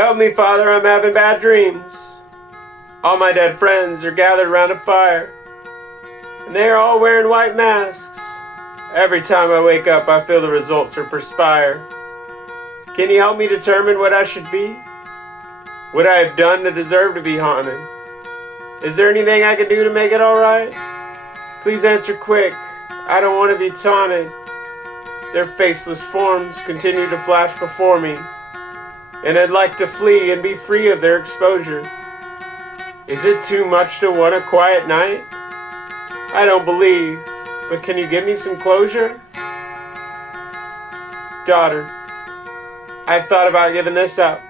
Help me, Father, I'm having bad dreams. All my dead friends are gathered around a fire, and they are all wearing white masks. Every time I wake up, I feel the results or perspire. Can you help me determine what I should be? What I have done to deserve to be haunted? Is there anything I can do to make it alright? Please answer quick. I don't want to be taunted. Their faceless forms continue to flash before me, and I'd like to flee and be free of their exposure. Is it too much to want a quiet night? I don't believe, but can you give me some closure? Daughter, I've thought about giving this up,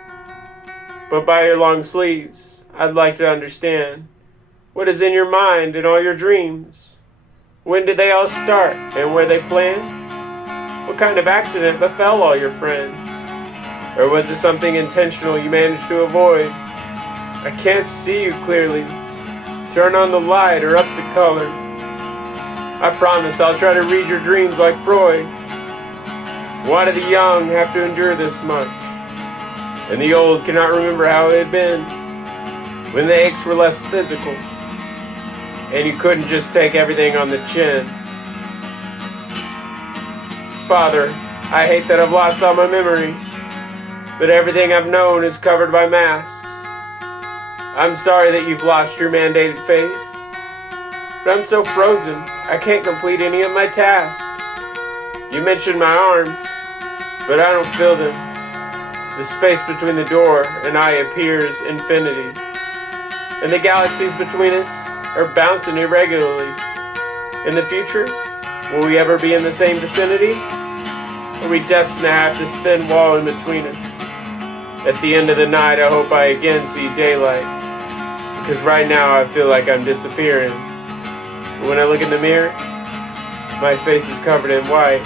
but by your long sleeves, I'd like to understand. What is in your mind and all your dreams? When did they all start and were they planned? What kind of accident befell all your friends? Or was it something intentional you managed to avoid? I can't see you clearly. Turn on the light or up the color. I promise I'll try to read your dreams like Freud. Why do the young have to endure this much? And the old cannot remember how it had been, when the aches were less physical, and you couldn't just take everything on the chin. Father, I hate that I've lost all my memory, but everything I've known is covered by masks. I'm sorry that you've lost your mandated faith, but I'm so frozen, I can't complete any of my tasks. You mentioned my arms, but I don't feel them. The space between the door and I appears infinity, and the galaxies between us are bouncing irregularly. In the future, will we ever be in the same vicinity? Or are we destined to have this thin wall in between us? At the end of the night, I hope I again see daylight, because right now I feel like I'm disappearing. But when I look in the mirror, my face is covered in white.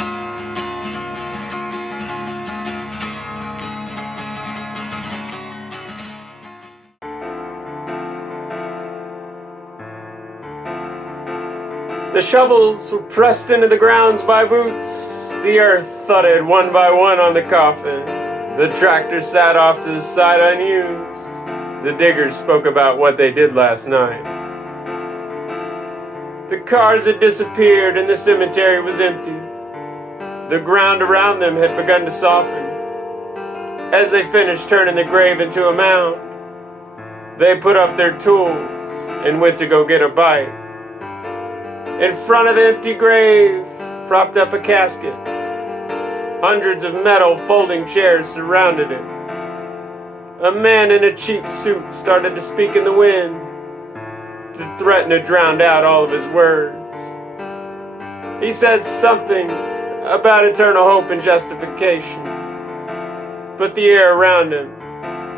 The shovels were pressed into the grounds by boots. The earth thudded one by one on the coffin. The tractor sat off to the side unused. The diggers spoke about what they did last night. The cars had disappeared and the cemetery was empty. The ground around them had begun to soften. As they finished turning the grave into a mound, they put up their tools and went to go get a bite. In front of the empty grave, propped up a casket. Hundreds of metal folding chairs surrounded it. A man in a cheap suit started to speak in the wind, to threaten to drown out all of his words. He said something about eternal hope and justification, but the air around him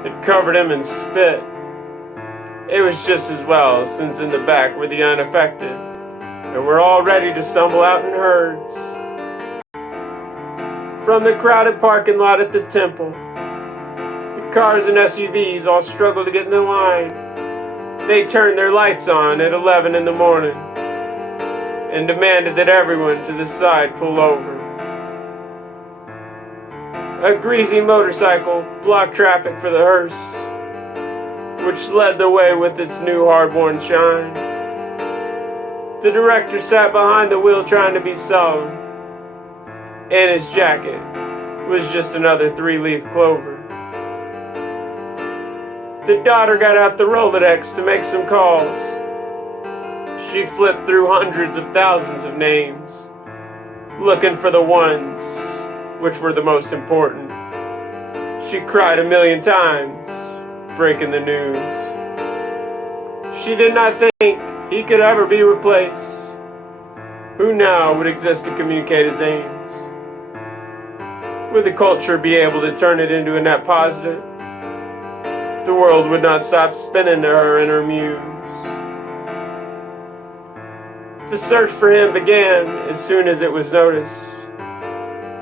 had covered him in spit. It was just as well, since in the back were the unaffected, and were all ready to stumble out in herds. From the crowded parking lot at the temple, the cars and SUVs all struggled to get in the line. They turned their lights on at 11 in the morning and demanded that everyone to the side pull over. A greasy motorcycle blocked traffic for the hearse, which led the way with its new hard-worn shine. The director sat behind the wheel trying to be solemn, and his jacket was just another three-leaf clover. The daughter got out the Rolodex to make some calls. She flipped through hundreds of thousands of names, looking for the ones which were the most important. She cried 1,000,000 times, breaking the news. She did not think he could ever be replaced. Who now would exist to communicate his aims? Would the culture be able to turn it into a net positive? The world would not stop spinning to her and her muse. The search for him began as soon as it was noticed,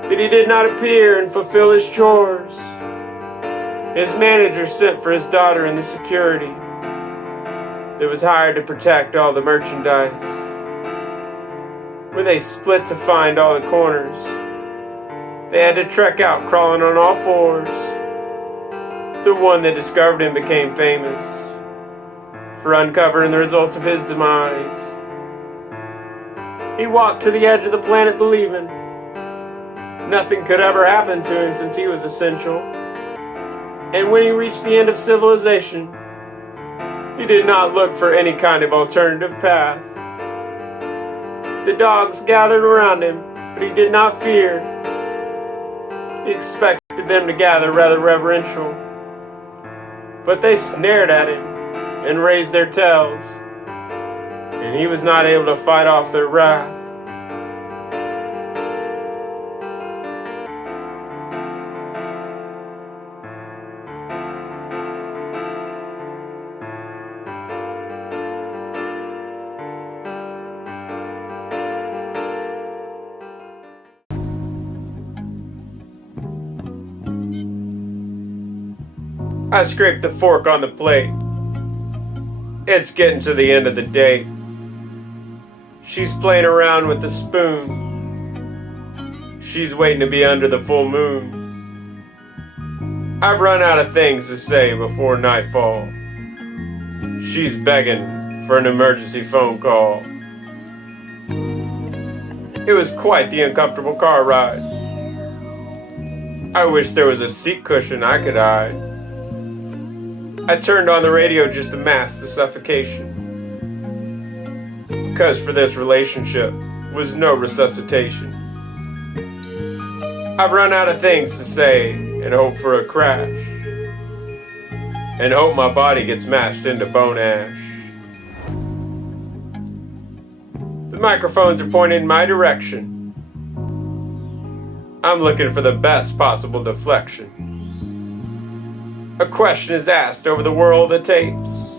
but he did not appear and fulfill his chores. His manager sent for his daughter and the security that was hired to protect all the merchandise. When they split to find all the corners, they had to trek out crawling on all fours. The one that discovered him became famous for uncovering the results of his demise. He walked to the edge of the planet believing nothing could ever happen to him since he was essential. And when he reached the end of civilization, he did not look for any kind of alternative path. The dogs gathered around him, but he did not fear. He expected them to gather rather reverential, but they snared at him and raised their tails, and he was not able to fight off their wrath. I scraped the fork on the plate. It's getting to the end of the day. She's playing around with the spoon. She's waiting to be under the full moon. I've run out of things to say before nightfall. She's begging for an emergency phone call. It was quite the uncomfortable car ride. I wish there was a seat cushion I could hide. I turned on the radio just to mask the suffocation, because for this relationship was no resuscitation. I've run out of things to say and hope for a crash, and hope my body gets mashed into bone ash. The microphones are pointed in my direction. I'm looking for the best possible deflection. A question is asked over the whirl of the tapes.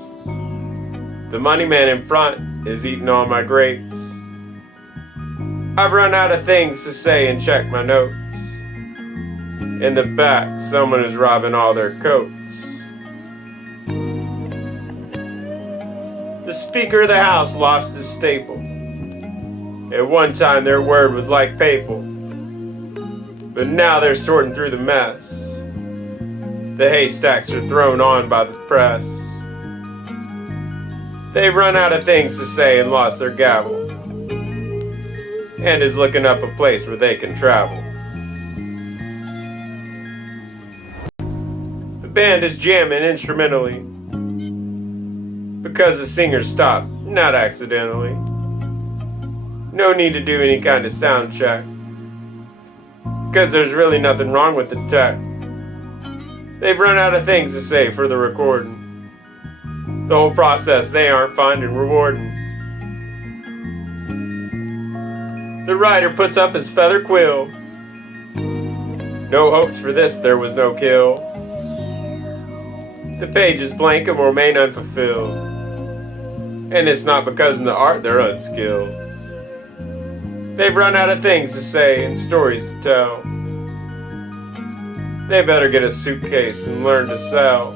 The money man in front is eating all my grapes. I've run out of things to say and check my notes. In the back, someone is robbing all their coats. The Speaker of the House lost his staple. At one time their word was like papal, but now they're sorting through the mess. The haystacks are thrown on by the press. They've run out of things to say and lost their gavel, and is looking up a place where they can travel. The band is jamming instrumentally, because the singer stopped, not accidentally. No need to do any kind of sound check, because there's really nothing wrong with the tech. They've run out of things to say for the recording. The whole process they aren't finding rewarding. The writer puts up his feather quill. No hopes for this, there was no kill. The page is blank and will remain unfulfilled. And it's not because in the art they're unskilled. They've run out of things to say and stories to tell. They better get a suitcase and learn to sell.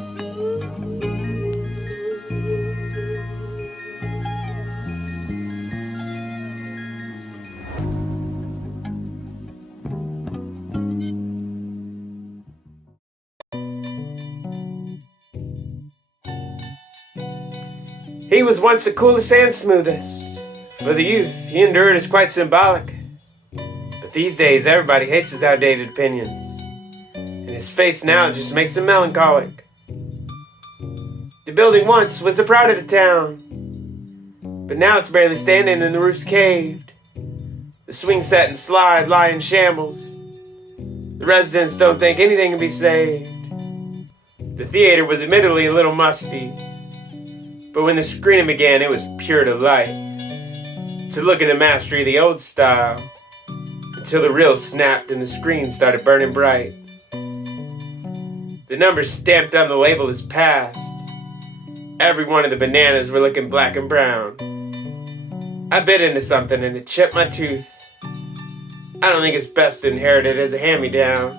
He was once the coolest and smoothest. For the youth he endured is quite symbolic. But these days everybody hates his outdated opinions. His face now just makes him melancholic. The building once was the pride of the town, but now it's barely standing and the roof's caved. The swing set and slide lie in shambles. The residents don't think anything can be saved. The theater was admittedly a little musty, but when the screening began it was pure delight to look at the mastery of the old style, until the reel snapped and the screen started burning bright. The number stamped on the label is past. Every one of the bananas were looking black and brown. I bit into something and it chipped my tooth. I don't think it's best to inherit it as a hand-me-down.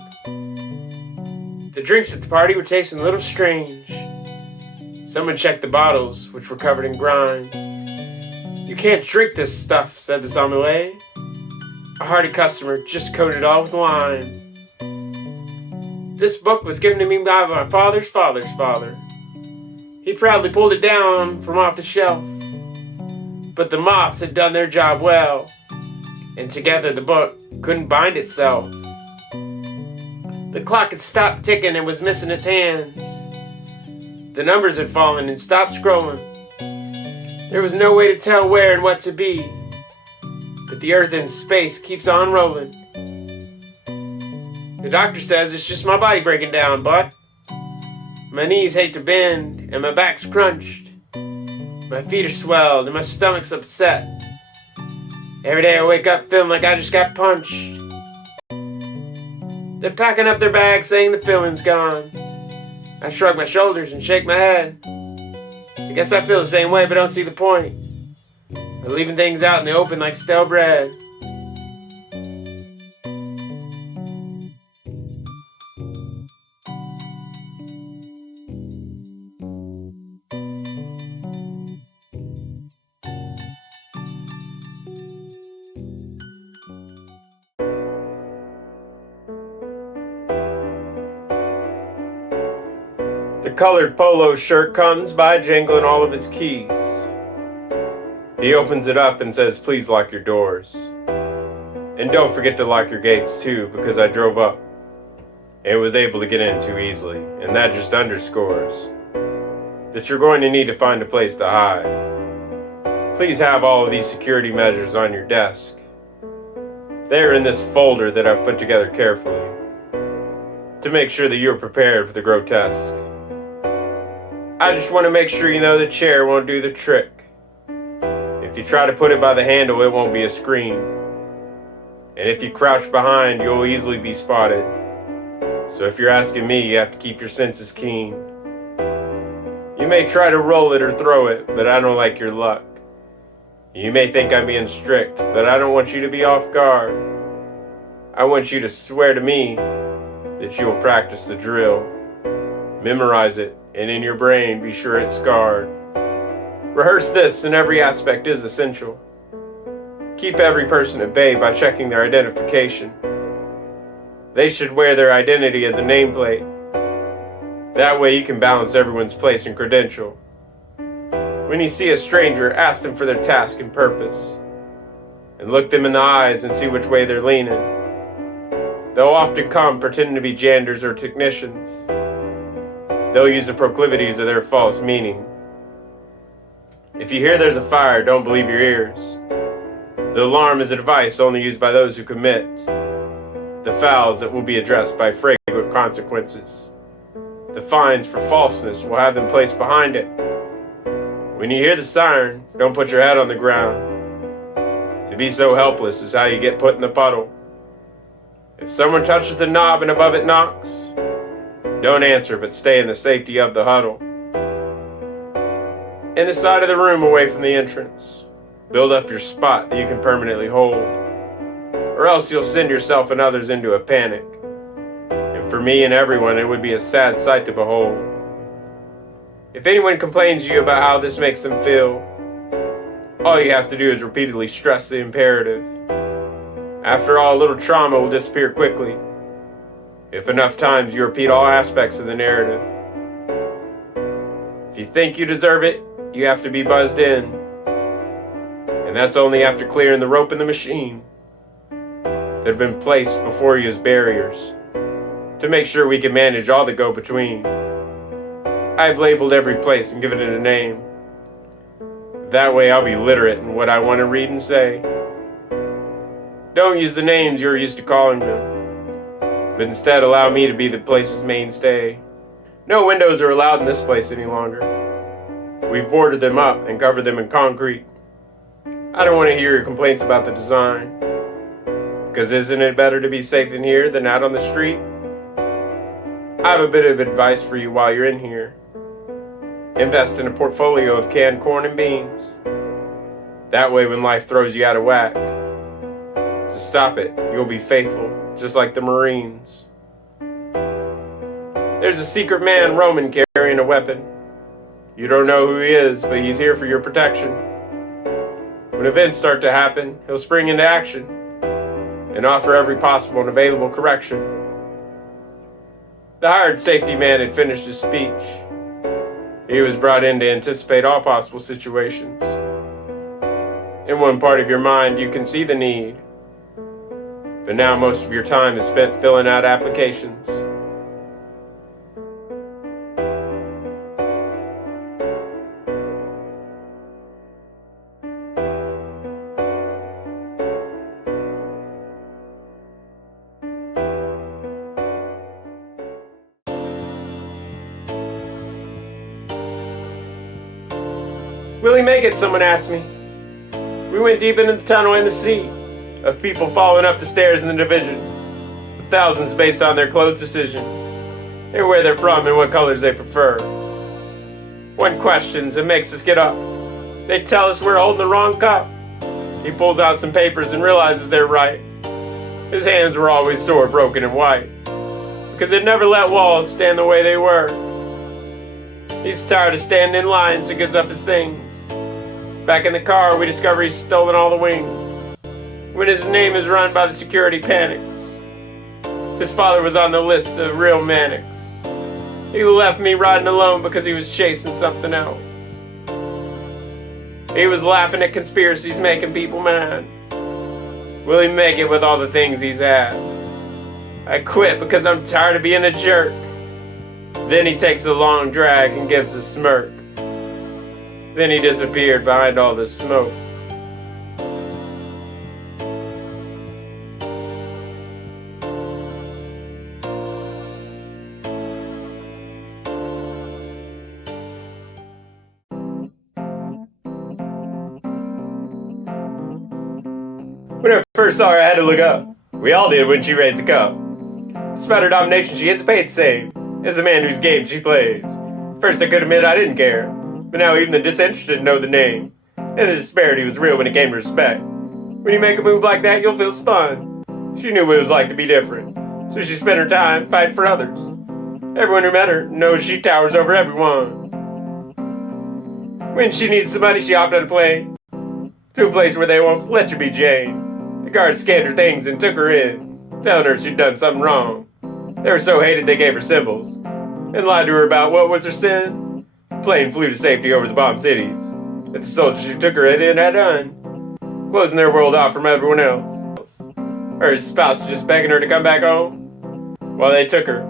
The drinks at the party were tasting a little strange. Someone checked the bottles, which were covered in grime. "You can't drink this stuff," said the sommelier. A hearty customer just coated it all with lime. This book was given to me by my father's father's father. He proudly pulled it down from off the shelf. But the moths had done their job well, and together the book couldn't bind itself. The clock had stopped ticking and was missing its hands. The numbers had fallen and stopped scrolling. There was no way to tell where and what to be. But the earth in space keeps on rolling. The doctor says it's just my body breaking down, but my knees hate to bend and my back's crunched. My feet are swelled and my stomach's upset. Every day I wake up feeling like I just got punched. They're packing up their bags saying the filling's gone. I shrug my shoulders and shake my head. I guess I feel the same way but don't see the point. They're leaving things out in the open like stale bread. The colored polo shirt comes by jangling all of his keys. He opens it up and says, "Please lock your doors. And don't forget to lock your gates too, because I drove up and was able to get in too easily. And that just underscores that you're going to need to find a place to hide. Please have all of these security measures on your desk. They're in this folder that I've put together carefully to make sure that you're prepared for the grotesque. I just want to make sure you know the chair won't do the trick. If you try to put it by the handle, it won't be a scream. And if you crouch behind, you'll easily be spotted. So if you're asking me, you have to keep your senses keen. You may try to roll it or throw it, but I don't like your luck. You may think I'm being strict, but I don't want you to be off guard. I want you to swear to me that you will practice the drill. Memorize it, and in your brain, be sure it's scarred. Rehearse this, and every aspect is essential. Keep every person at bay by checking their identification. They should wear their identity as a nameplate. That way you can balance everyone's place and credential. When you see a stranger, ask them for their task and purpose. And look them in the eyes and see which way they're leaning. They'll often come pretending to be janders or technicians. They'll use the proclivities of their false meaning. If you hear there's a fire, don't believe your ears. The alarm is a device only used by those who commit the fouls that will be addressed by fragrant consequences. The fines for falseness will have them placed behind it. When you hear the siren, don't put your head on the ground. To be so helpless is how you get put in the puddle. If someone touches the knob and above it knocks, don't answer but stay in the safety of the huddle. In the side of the room away from the entrance, build up your spot that you can permanently hold, or else you'll send yourself and others into a panic. And for me and everyone, it would be a sad sight to behold. If anyone complains to you about how this makes them feel, all you have to do is repeatedly stress the imperative. After all, a little trauma will disappear quickly, if enough times you repeat all aspects of the narrative. If you think you deserve it, you have to be buzzed in. And that's only after clearing the rope in the machine that have been placed before you as barriers to make sure we can manage all the go-between. I've labeled every place and given it a name. That way I'll be literate in what I want to read and say. Don't use the names you're used to calling them, but instead allow me to be the place's mainstay. No windows are allowed in this place any longer. We've boarded them up and covered them in concrete. I don't want to hear your complaints about the design, because isn't it better to be safe in here than out on the street? I have a bit of advice for you while you're in here. Invest in a portfolio of canned corn and beans. That way when life throws you out of whack, to stop it, you'll be faithful, just like the Marines. There's a secret man roaming carrying a weapon. You don't know who he is, but he's here for your protection. When events start to happen, he'll spring into action and offer every possible and available correction. The hired safety man had finished his speech. He was brought in to anticipate all possible situations. In one part of your mind, you can see the need, but now most of your time is spent filling out applications. Will he make it? Someone asked me. We went deep into the tunnel and the sea of people following up the stairs in the division, of thousands based on their clothes decision, and where they're from and what colors they prefer. One questions and makes us get up. They tell us we're holding the wrong cup. He pulls out some papers and realizes they're right. His hands were always sore, broken, and white, because they'd never let walls stand the way they were. He's tired of standing in line, so gives up his things. Back in the car, we discover he's stolen all the wings. When his name is run by the security panics. His father was on the list of real manics. He left me riding alone because he was chasing something else. He was laughing at conspiracies making people mad. Will he make it with all the things he's had? I quit because I'm tired of being a jerk. Then he takes a long drag and gives a smirk. Then he disappeared behind all the smoke. When I first saw her, I had to look up. We all did when she raised the cup. Despite her domination, she gets paid the same as the man whose game she plays. First, I could admit I didn't care, but now even the disinterested know the name. And the disparity was real when it came to respect. When you make a move like that, you'll feel spun. She knew what it was like to be different, so she spent her time fighting for others. Everyone who met her knows she towers over everyone. When she needs somebody, she hopped on a plane to a place where they won't let you be Jane. The guards scanned her things and took her in, telling her she'd done something wrong. They were so hated they gave her symbols, and lied to her about what was her sin. The plane flew to safety over the bombed cities that the soldiers who took her in had done, closing their world off from everyone else. Her spouse was just begging her to come back home. While they took her,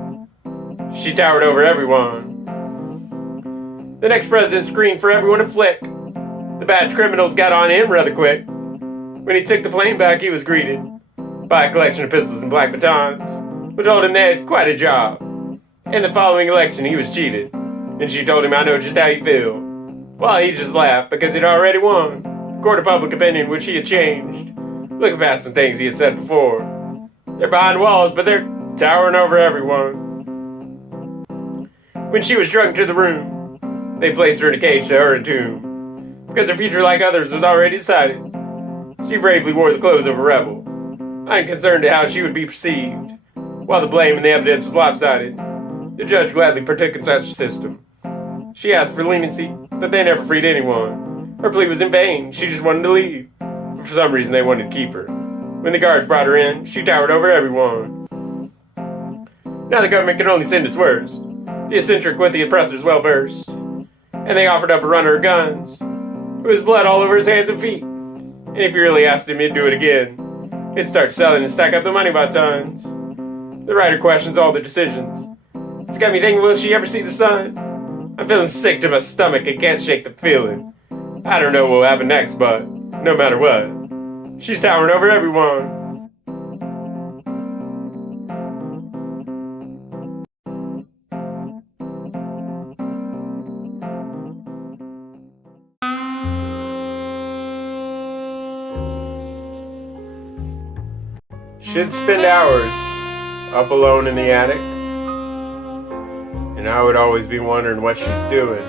she towered over everyone. The next president screamed for everyone to flick. The badge criminals got on him rather quick. When he took the plane back, he was greeted by a collection of pistols and black batons, who told him they had quite a job. In the following election, he was cheated, and she told him, "I know just how you feel." Well, he just laughed because he'd already won. The court of public opinion, which he had changed, looking past some things he had said before. They're behind walls, but they're towering over everyone. When she was drunk to the room, they placed her in a cage to her entomb, because her future, like others, was already decided. She bravely wore the clothes of a rebel, unconcerned to how she would be perceived. While the blame and the evidence was lopsided, the judge gladly partook in such a system. She asked for leniency, but they never freed anyone. Her plea was in vain. She just wanted to leave, but for some reason they wanted to keep her. When the guards brought her in, she towered over everyone. Now the government can only send its worst. The eccentric with the oppressors well versed, and they offered up a runner of guns, who was blood all over his hands and feet. And if you really asked him, he'd do it again. He'd start selling and stack up the money by tons. The writer questions all the decisions. It's got me thinking, will she ever see the sun? I'm feeling sick to my stomach and can't shake the feeling. I don't know what will happen next, but no matter what, she's towering over everyone. She'd spend hours up alone in the attic, and I would always be wondering what she's doing.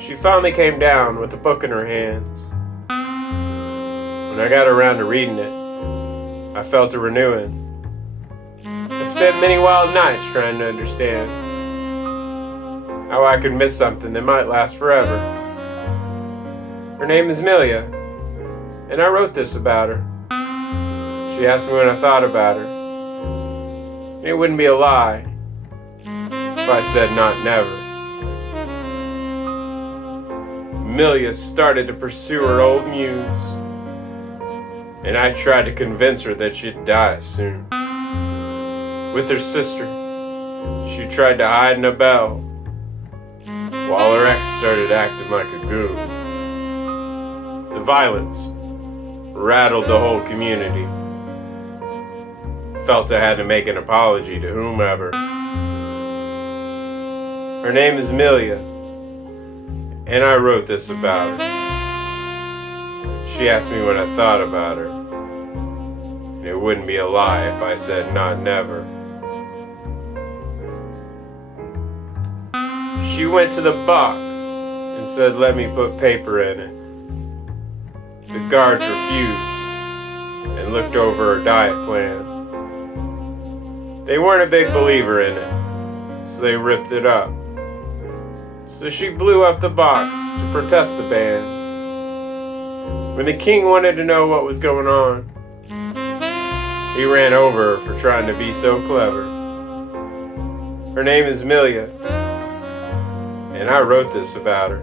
She finally came down with a book in her hands. When I got around to reading it, I felt a renewing. I spent many wild nights trying to understand how I could miss something that might last forever. Her name is Milja, and I wrote this about her. She asked me when I thought about her. It wouldn't be a lie if I said not never. Milja started to pursue her old muse, and I tried to convince her that she'd die soon. With her sister, she tried to hide in a bell, while her ex started acting like a goon. The violence rattled the whole community. Felt I had to make an apology to whomever. Her name is Milja, and I wrote this about her. She asked me what I thought about her, and it wouldn't be a lie if I said not never. She went to the box and said, "Let me put paper in it." The guards refused and looked over her diet plan. They weren't a big believer in it, so they ripped it up. So she blew up the box to protest the ban. When the king wanted to know what was going on, he ran over her for trying to be so clever. Her name is Milja, and I wrote this about her.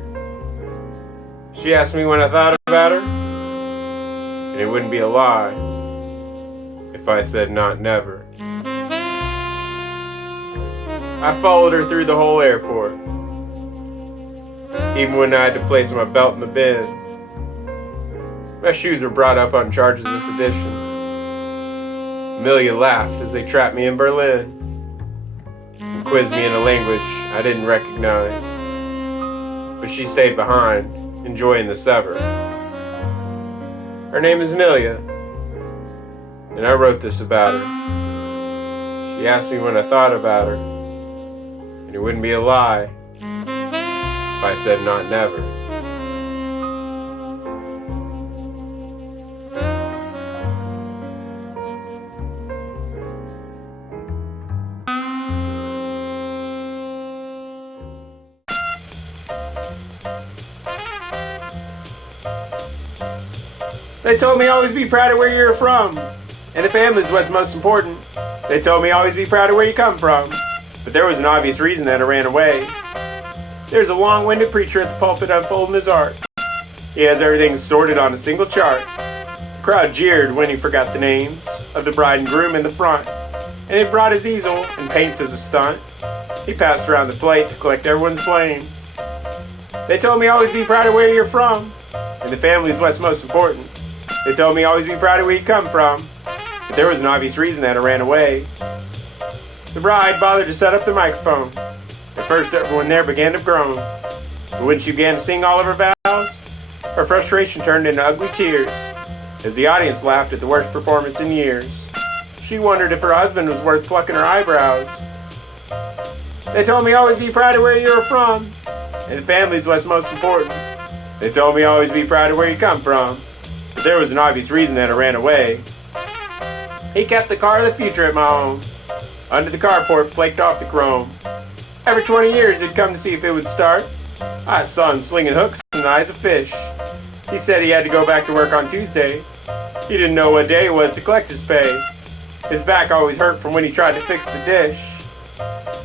She asked me what I thought about her, and it wouldn't be a lie if I said not never. I followed her through the whole airport, even when I had to place my belt in the bin. My shoes were brought up on charges of sedition. Milja laughed as they trapped me in Berlin and quizzed me in a language I didn't recognize. But she stayed behind, enjoying the supper. Her name is Milja, and I wrote this about her. She asked me what I thought about her, and it wouldn't be a lie if I said not never. They told me always be proud of where you're from, and the family's what's most important. They told me always be proud of where you come from, but there was an obvious reason that I ran away. There's a long-winded preacher at the pulpit unfolding his art. He has everything sorted on a single chart. The crowd jeered when he forgot the names of the bride and groom in the front, and he brought his easel and paints as a stunt. He passed around the plate to collect everyone's blames. They told me always be proud of where you're from, and the family's what's most important. They told me always be proud of where you come from, but there was an obvious reason that I ran away. The bride bothered to set up the microphone. At first everyone there began to groan, but when she began to sing all of her vows, her frustration turned into ugly tears as the audience laughed at the worst performance in years. She wondered if her husband was worth plucking her eyebrows. They told me always be proud of where you're from, and the family's what's most important. They told me always be proud of where you come from, but there was an obvious reason that I ran away. He kept the car of the future at my home. Under the carport flaked off the chrome. Every 20 years he'd come to see if it would start. I saw him slinging hooks in the eyes of fish. He said he had to go back to work on Tuesday. He didn't know what day it was to collect his pay. His back always hurt from when he tried to fix the dish.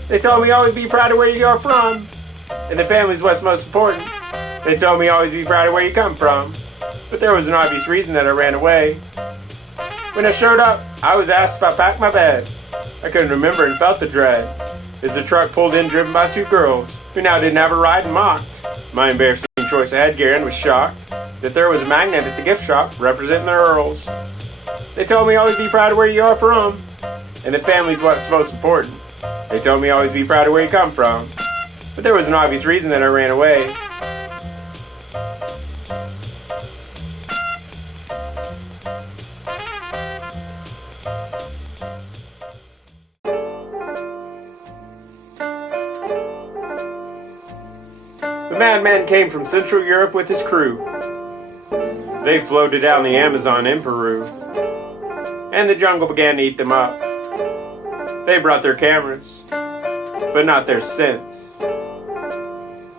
They told me always be proud of where you are from, and the family's what's most important. They told me always be proud of where you come from, but there was an obvious reason that I ran away. When I showed up, I was asked if I packed my bed. I couldn't remember and felt the dread as the truck pulled in driven by two girls who now didn't have a ride and mocked my embarrassing choice of headgear and was shocked that there was a magnet at the gift shop representing the Earls. They told me always be proud of where you are from, and the family's what's most important. They told me always be proud of where you come from, but there was an obvious reason that I ran away. The madman came from Central Europe with his crew. They floated down the Amazon in Peru, and the jungle began to eat them up. They brought their cameras, but not their scents.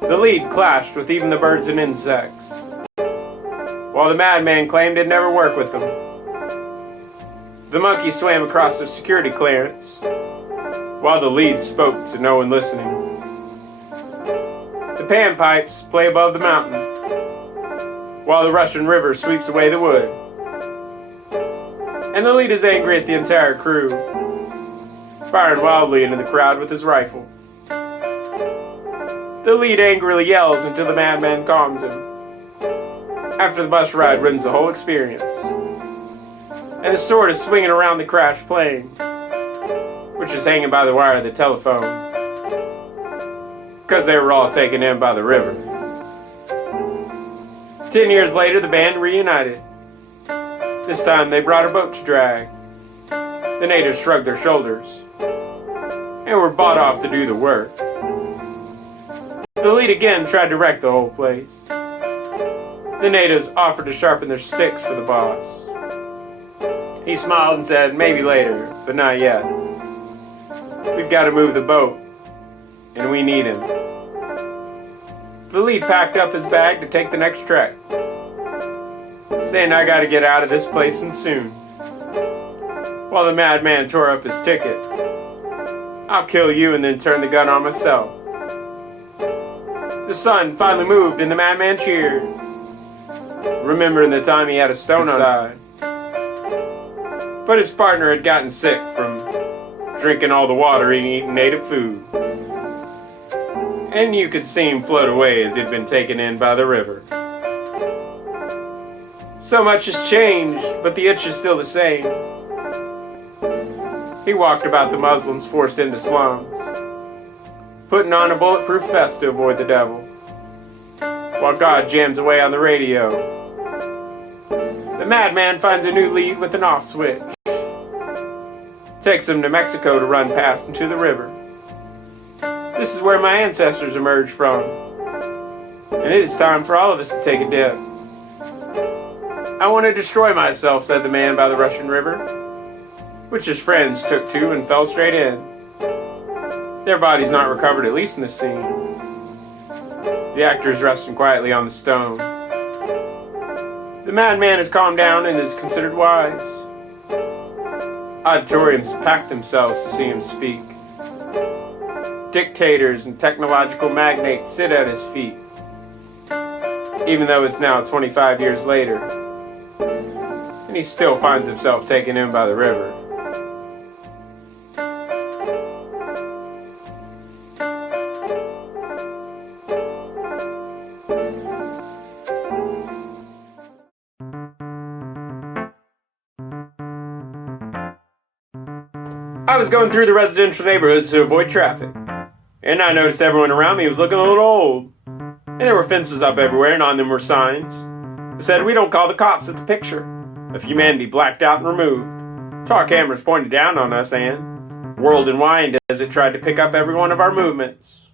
The lead clashed with even the birds and insects, while the madman claimed it'd never work with them. The monkey swam across the security clearance, while the lead spoke to no one listening. The panpipes play above the mountain, while the rushing river sweeps away the wood. And the lead is angry at the entire crew, firing wildly into the crowd with his rifle. The lead angrily yells until the madman calms him. After the bus ride ruins the whole experience, and his sword is swinging around the crashed plane, which is hanging by the wire of the telephone, because they were all taken in by the river. 10 years later, the band reunited. This time they brought a boat to drag. The natives shrugged their shoulders and were bought off to do the work. The lead again tried to wreck the whole place. The natives offered to sharpen their sticks for the boss. He smiled and said, "Maybe later, but not yet. We've got to move the boat, and we need him." The lead packed up his bag to take the next trek, saying, "I gotta get out of this place and soon." While the madman tore up his ticket. "I'll kill you and then turn the gun on myself." The sun finally moved and the madman cheered, remembering the time he had a stone on his side. But his partner had gotten sick from drinking all the water and eating native food. And you could see him float away as he'd been taken in by the river. So much has changed, but the itch is still the same. He walked about the Muslims forced into slums, putting on a bulletproof vest to avoid the devil, while God jams away on the radio. The madman finds a new lead with an off switch. Takes him to Mexico to run past into the river. This is where my ancestors emerged from, and it is time for all of us to take a dip. "I want to destroy myself," said the man by the Russian river, which his friends took to and fell straight in. Their bodies not recovered, at least in this scene. The actor is resting quietly on the stone. The madman has calmed down and is considered wise. Auditoriums packed themselves to see him speak. Dictators and technological magnates sit at his feet, even though it's now 25 years later, and he still finds himself taken in by the river. I was going through the residential neighborhoods to avoid traffic, and I noticed everyone around me was looking a little old. And there were fences up everywhere, and on them were signs that said, "We don't call the cops with the picture of humanity blacked out and removed." Tall cameras pointed down on us and whirled and whined as it tried to pick up every one of our movements.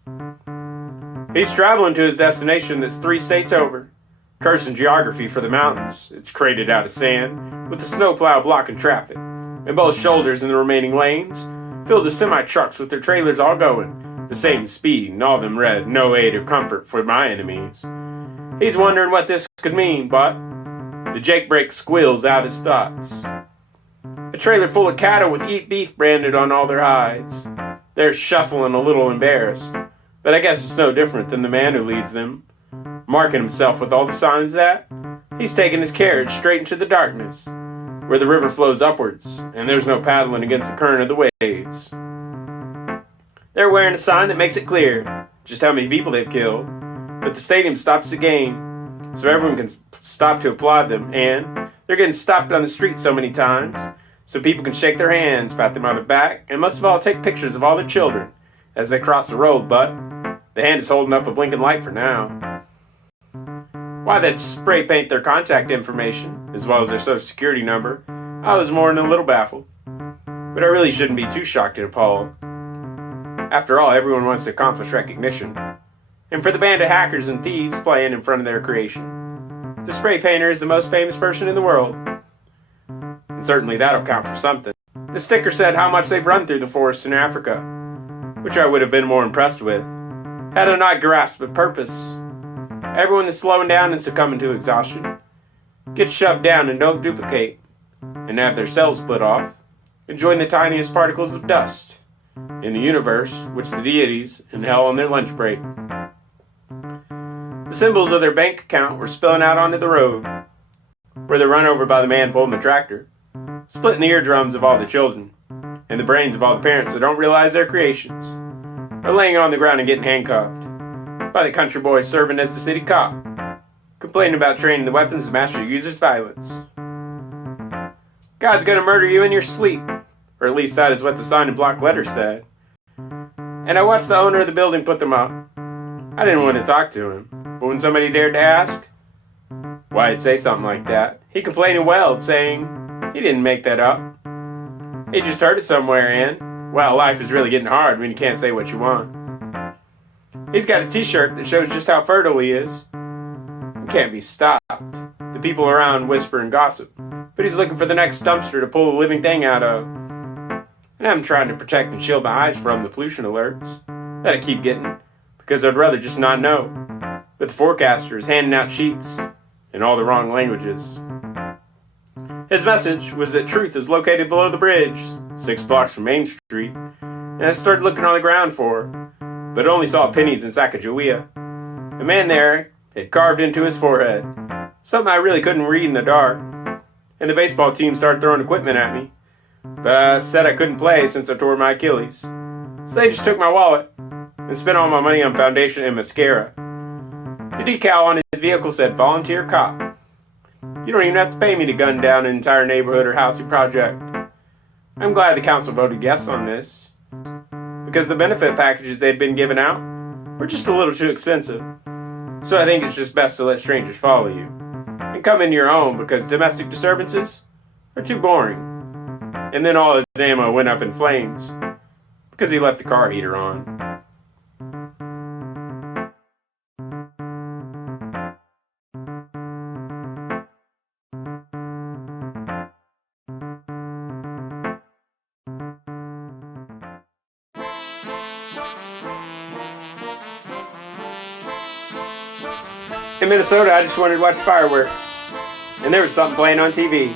He's traveling to his destination that's 3 states over, cursing geography for the mountains. It's crated out of sand, with the snowplow blocking traffic, and both shoulders in the remaining lanes filled with semi-trucks with their trailers all going the same speed, and all of them read, "No aid or comfort for my enemies." He's wondering what this could mean, but the Jake break squeals out his thoughts. A trailer full of cattle with "Eat Beef" branded on all their hides. They're shuffling a little embarrassed, but I guess it's no different than the man who leads them, marking himself with all the signs that he's taking his carriage straight into the darkness, where the river flows upwards, and there's no paddling against the current of the waves. They're wearing a sign that makes it clear just how many people they've killed, but the stadium stops the game, so everyone can stop to applaud them, and they're getting stopped on the street so many times, so people can shake their hands, pat them on the back, and most of all take pictures of all their children as they cross the road, but the hand is holding up a blinking light for now. Why they'd spray paint their contact information, as well as their social security number, I was more than a little baffled. But I really shouldn't be too shocked and appalled. After all, everyone wants to accomplish recognition. And for the band of hackers and thieves playing in front of their creation, the spray painter is the most famous person in the world. And certainly that'll count for something. The sticker said how much they've run through the forests in Africa, which I would have been more impressed with, had I not grasped the purpose. Everyone is slowing down and succumbing to exhaustion, gets shoved down and don't duplicate, and have their cells split off, and join the tiniest particles of dust, in the universe, which the deities in hell on their lunch break. The symbols of their bank account were spilling out onto the road, where they're run over by the man pulling the tractor, splitting the eardrums of all the children, and the brains of all the parents that don't realize their creations, are laying on the ground and getting handcuffed by the country boy serving as the city cop, complaining about training the weapons to master users' violence. God's gonna murder you in your sleep, or at least that is what the sign in block letters said. And I watched the owner of the building put them up. I didn't want to talk to him, but when somebody dared to ask why I'd say something like that, he complained and wailed, saying he didn't make that up. He just heard it somewhere, and, well, life is really getting hard when you can't say what you want. He's got a t-shirt that shows just how fertile he is. He can't be stopped. The people around whisper and gossip, but he's looking for the next dumpster to pull a living thing out of. And I'm trying to protect and shield my eyes from the pollution alerts that I keep getting, because I'd rather just not know. But the forecaster is handing out sheets in all the wrong languages. His message was that truth is located below the bridge, 6 blocks from Main Street, and I started looking on the ground for her, but only saw pennies in Sacagawea. The man there had carved into his forehead, something I really couldn't read in the dark, and the baseball team started throwing equipment at me, but I said I couldn't play since I tore my Achilles. So they just took my wallet and spent all my money on foundation and mascara. The decal on his vehicle said volunteer cop. You don't even have to pay me to gun down an entire neighborhood or housing project. I'm glad the council voted yes on this, because the benefit packages they'd been giving out were just a little too expensive. So I think it's just best to let strangers follow you and come into your own, because domestic disturbances are too boring. And then all his ammo went up in flames because he left the car heater on. In Minnesota, I just wanted to watch fireworks, and there was something playing on TV.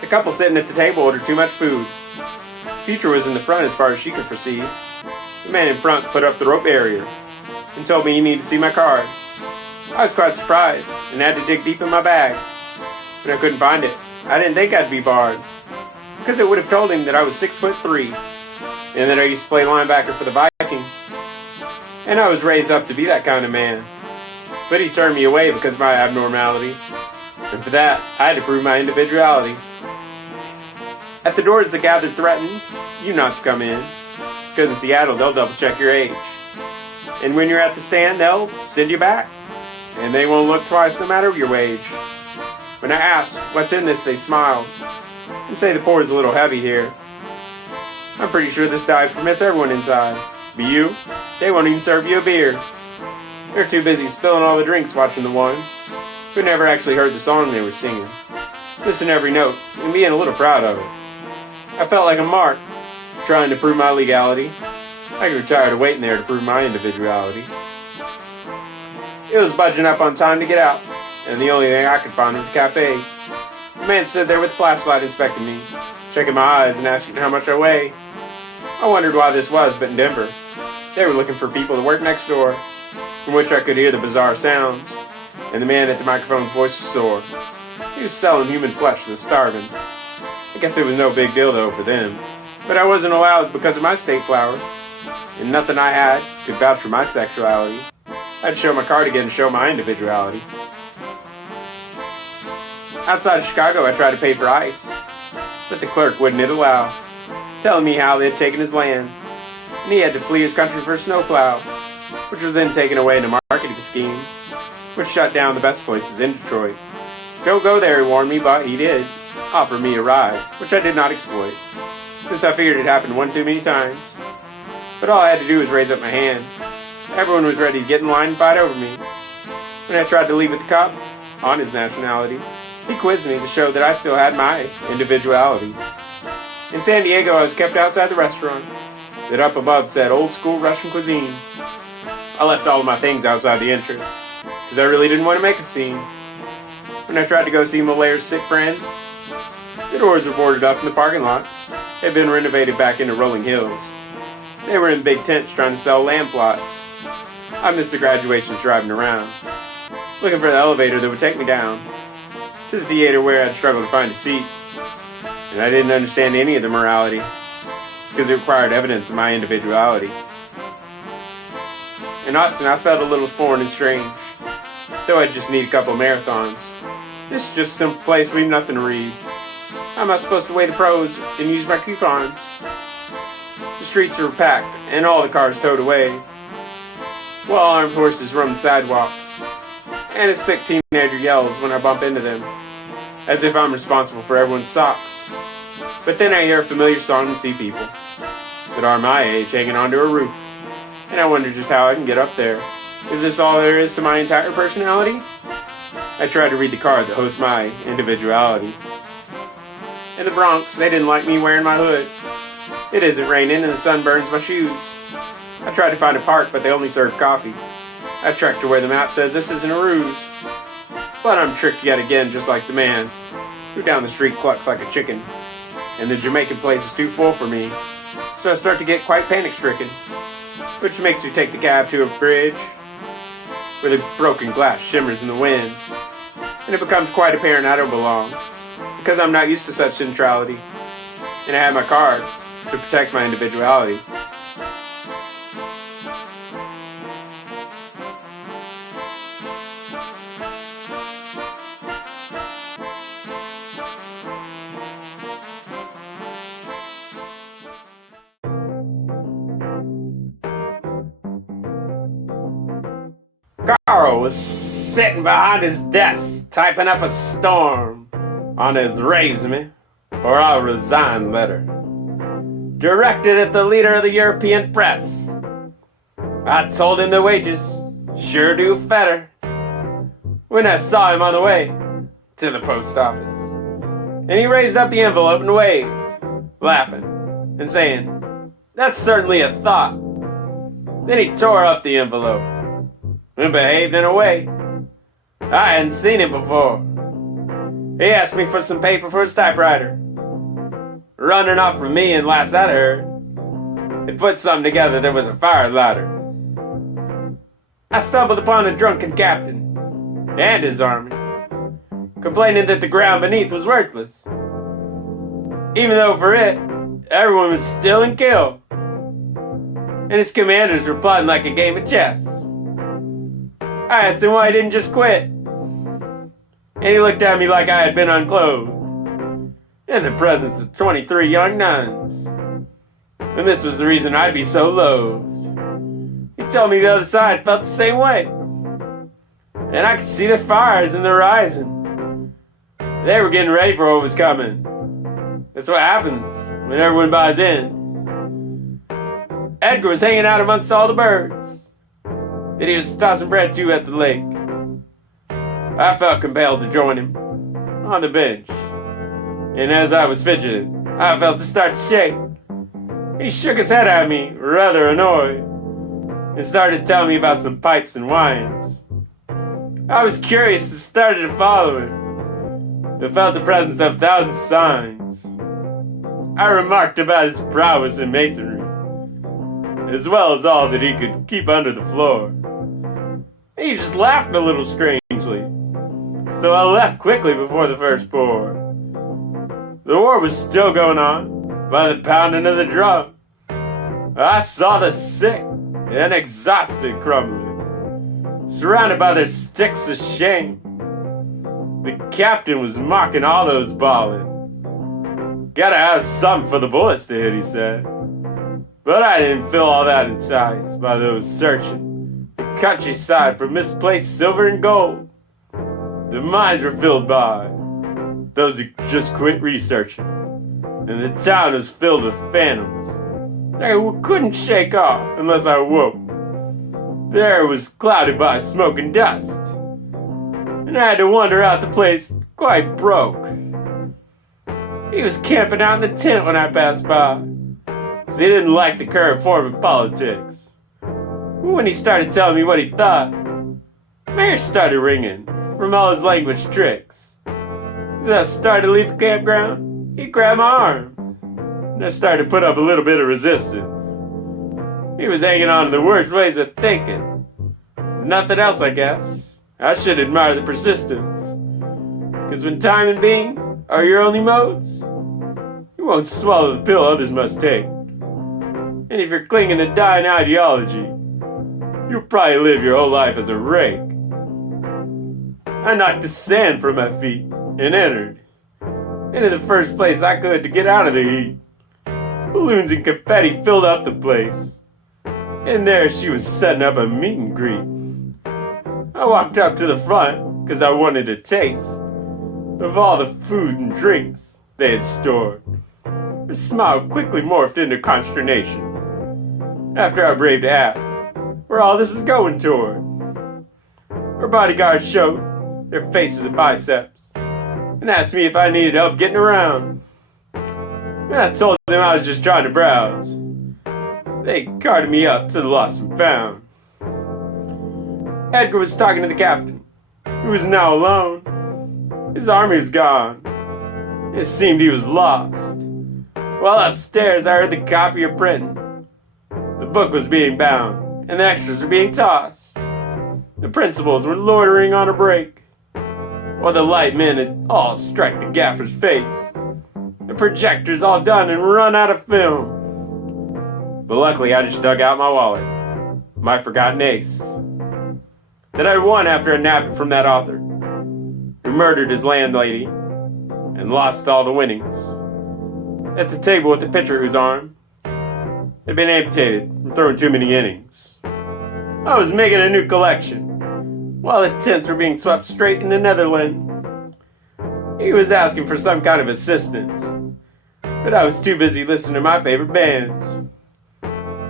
The couple sitting at the table ordered too much food. The future was in the front as far as she could foresee. The man in front put up the rope barrier and told me he needed to see my card. I was quite surprised and had to dig deep in my bag, but I couldn't find it. I didn't think I'd be barred, because it would have told him that I was 6'3", and that I used to play linebacker for the Vikings, and I was raised up to be that kind of man. But he turned me away because of my abnormality, and for that, I had to prove my individuality. At the doors, the gathered threatened you not to come in, because in Seattle, they'll double-check your age. And when you're at the stand, they'll send you back, and they won't look twice no matter your wage. When I asked what's in this, they smiled and say the pour is a little heavy here. I'm pretty sure this dive permits everyone inside, but you, they won't even serve you a beer. They're too busy spilling all the drinks watching the ones who never actually heard the song they were singing, missing every note and being a little proud of it. I felt like a mark, trying to prove my legality. I grew tired of waiting there to prove my individuality. It was budging up on time to get out, and the only thing I could find was a cafe. The man stood there with a flashlight inspecting me, checking my eyes and asking how much I weigh. I wondered why this was, but in Denver, they were looking for people to work next door, from which I could hear the bizarre sounds, and the man at the microphone's voice was sore. He was selling human flesh to the starving. I guess it was no big deal though for them, but I wasn't allowed because of my state flower, and nothing I had could vouch for my sexuality. I'd show my card again to show my individuality. Outside of Chicago, I tried to pay for ice, but the clerk wouldn't allow, telling me how they had taken his land, and he had to flee his country for a snowplow, which was then taken away in a marketing scheme, which shut down the best places in Detroit. Don't go there, he warned me, but he did offer me a ride, which I did not exploit, since I figured it happened one too many times. But all I had to do was raise up my hand. Everyone was ready to get in line and fight over me. When I tried to leave with the cop, on his nationality, he quizzed me to show that I still had my individuality. In San Diego, I was kept outside the restaurant that up above said old school Russian cuisine. I left all of my things outside the entrance, because I really didn't want to make a scene. When I tried to go see Milja's sick friend, the doors were boarded up and the parking lot had been renovated back into rolling hills. They were in big tents trying to sell land plots. I missed the graduations driving around, looking for the elevator that would take me down to the theater where I'd struggled to find a seat. And I didn't understand any of the morality, because it required evidence of my individuality. In Austin, I felt a little foreign and strange, though I'd just need a couple of marathons. This is just a simple place with nothing to read. How am I supposed to weigh the pros and use my coupons? The streets were packed, and all the cars towed away, while armed horses roamed the sidewalks, and a sick teenager yells when I bump into them, as if I'm responsible for everyone's socks. But then I hear a familiar song and see people that are my age hanging onto a roof, and I wonder just how I can get up there. Is this all there is to my entire personality? I tried to read the card that hosts my individuality. In the Bronx, they didn't like me wearing my hood. It isn't raining and the sun burns my shoes. I tried to find a park, but they only serve coffee. I trekked to where the map says this isn't a ruse. But I'm tricked yet again, just like the man who down the street clucks like a chicken. And the Jamaican place is too full for me, so I start to get quite panic-stricken, which makes me take the cab to a bridge where the broken glass shimmers in the wind, and it becomes quite apparent I don't belong, because I'm not used to such centrality, and I have my card to protect my individuality. Carl was sitting behind his desk, typing up a storm on his "Raise Me or I'll Resign" letter, directed at the leader of the European press. I told him the wages sure do fetter when I saw him on the way to the post office. And he raised up the envelope and waved, laughing and saying, "That's certainly a thought." Then he tore up the envelope and behaved in a way I hadn't seen him before. He asked me for some paper for his typewriter, running off from me, and last I heard, it put something together that was a fire lighter. I stumbled upon a drunken captain and his army, complaining that the ground beneath was worthless, even though for it, everyone was still and killed, and his commanders were plotting like a game of chess. I asked him why he didn't just quit, and he looked at me like I had been unclothed in the presence of 23 young nuns, and this was the reason I'd be so loathed. He told me the other side felt the same way, and I could see the fires in the horizon. They were getting ready for what was coming. That's what happens when everyone buys in. Edgar was hanging out amongst all the birds that he was tossing bread to at the lake. I felt compelled to join him on the bench, and as I was fidgeting, I felt it start to shake. He shook his head at me, rather annoyed, and started telling me about some pipes and wines. I was curious and started to follow him, but felt the presence of 1,000 signs. I remarked about his prowess in masonry, as well as all that he could keep under the floor. He just laughed a little strangely, so I left quickly before the first pour. The war was still going on by the pounding of the drum. I saw the sick and exhausted crumbling, surrounded by their sticks of shame. The captain was mocking all those bawling. "Gotta have something for the bullets to hit," he said. But I didn't feel all that enticed by those searching the countryside for misplaced silver and gold. The mines were filled by those who just quit researching, and the town was filled with phantoms I couldn't shake off unless I woke. The air was clouded by smoke and dust, and I had to wander out the place quite broke. He was camping out in the tent when I passed by, 'cause he didn't like the current form of politics. When he started telling me what he thought, my ears started ringing from all his language tricks. As I started to leave the campground, he grabbed my arm, and I started to put up a little bit of resistance. He was hanging on to the worst ways of thinking. Nothing else, I guess. I should admire the persistence. Because when time and being are your only modes, you won't swallow the pill others must take. And if you're clinging to dying ideology, you'll probably live your whole life as a rake. I knocked the sand from my feet and entered into the first place I could to get out of the heat. Balloons and confetti filled up the place. And there she was setting up a meet and greet. I walked up to the front because I wanted a taste of all the food and drinks they had stored. Her smile quickly morphed into consternation after I braved to ask where all this was going toward. Her bodyguards showed their faces and biceps and asked me if I needed help getting around. And I told them I was just trying to browse. They carted me up to the lost and found. Edgar was talking to the captain, who was now alone. His army was gone. It seemed he was lost. While upstairs I heard the copier printing. The book was being bound, and the extras were being tossed. The principals were loitering on a break, while the light men had all struck the gaffer's face. The projectors all done and run out of film. But luckily I just dug out my wallet, my forgotten ace, that I'd won after I nabbed it from that author, who murdered his landlady and lost all the winnings. At the table with the pitcher whose arm had been amputated from throwing too many innings. I was making a new collection, while the tents were being swept straight into Netherland. He was asking for some kind of assistance, but I was too busy listening to my favorite bands.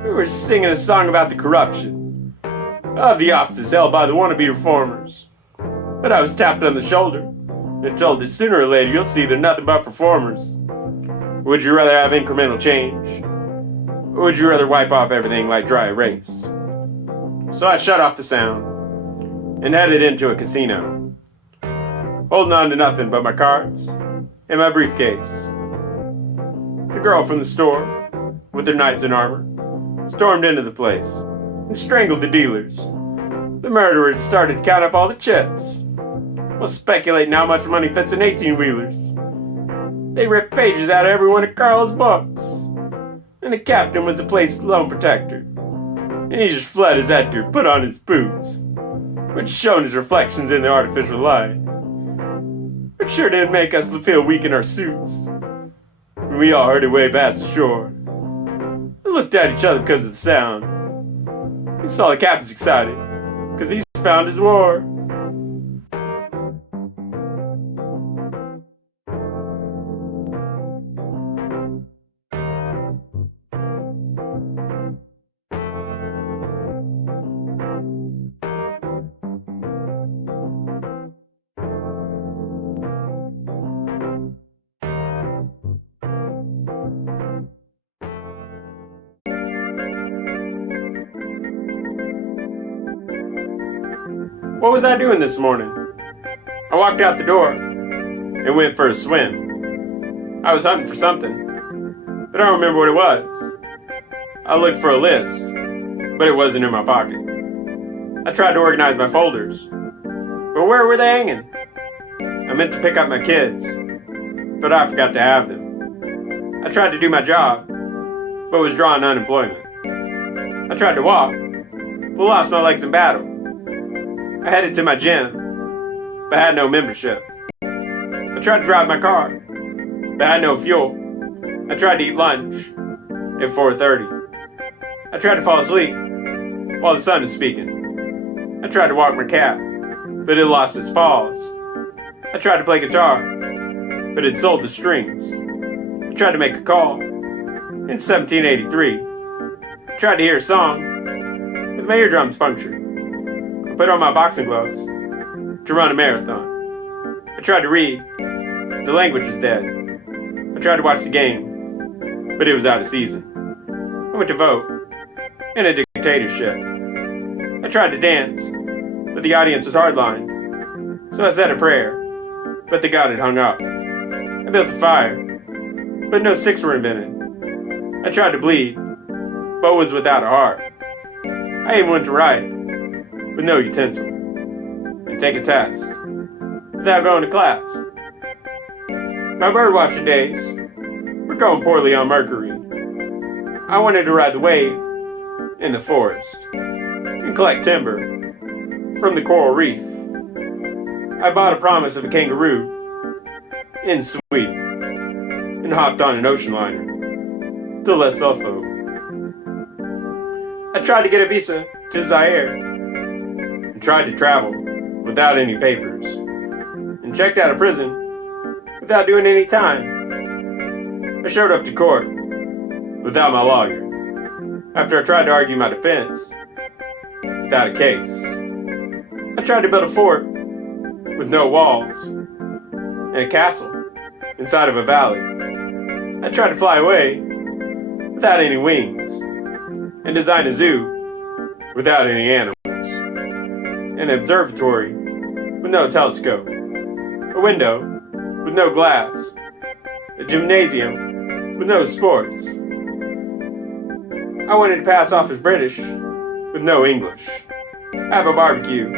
We were singing a song about the corruption of the offices held by the wannabe reformers. But I was tapped on the shoulder and told that sooner or later you'll see they're nothing but performers. Would you rather have incremental change? Or would you rather wipe off everything like dry erase? So I shut off the sound and headed into a casino, holding on to nothing but my cards and my briefcase. The girl from the store, with her knights in armor, stormed into the place and strangled the dealers. The murderer had started to count up all the chips, while speculating how much money fits in 18-wheelers. They ripped pages out of every one of Carl's books, and the captain was the place's lone protector. And he just fled as Edgar put on his boots, which shone his reflections in the artificial light. But sure didn't make us feel weak in our suits when we all hurried way past the shore. We looked at each other because of the sound. We saw the captain's excited, because he's found his war. What was I doing this morning? I walked out the door and went for a swim. I was hunting for something, but I don't remember what it was. I looked for a list, but it wasn't in my pocket. I tried to organize my folders, but where were they hanging? I meant to pick up my kids, but I forgot to have them. I tried to do my job, but was drawing unemployment. I tried to walk, but lost my legs in battle. I headed to my gym, but had no membership. I tried to drive my car, but had no fuel. I tried to eat lunch at 4:30. I tried to fall asleep while the sun is speaking. I tried to walk my cat, but it lost its paws. I tried to play guitar, but it sold the strings. I tried to make a call in 1783. I tried to hear a song, but my eardrums punctured. I put on my boxing gloves to run a marathon. I tried to read, but the language was dead. I tried to watch the game, but it was out of season. I went to vote in a dictatorship. I tried to dance, but the audience was hardlined. So I said a prayer, but the god had hung up. I built a fire, but no sticks were invented. I tried to bleed, but was without a heart. I even went to write, with no utensil, and take a test, without going to class. My birdwatching days were going poorly on Mercury. I wanted to ride the wave in the forest and collect timber from the coral reef. I bought a promise of a kangaroo in Sweden and hopped on an ocean liner to Lesotho. I tried to get a visa to Zaire and tried to travel without any papers and checked out of prison without doing any time. I showed up to court without my lawyer after I tried to argue my defense without a case. I tried to build a fort with no walls and a castle inside of a valley. I tried to fly away without any wings and design a zoo without any animals, an observatory with no telescope, a window with no glass, a gymnasium with no sports. I wanted to pass off as British with no English, have a barbecue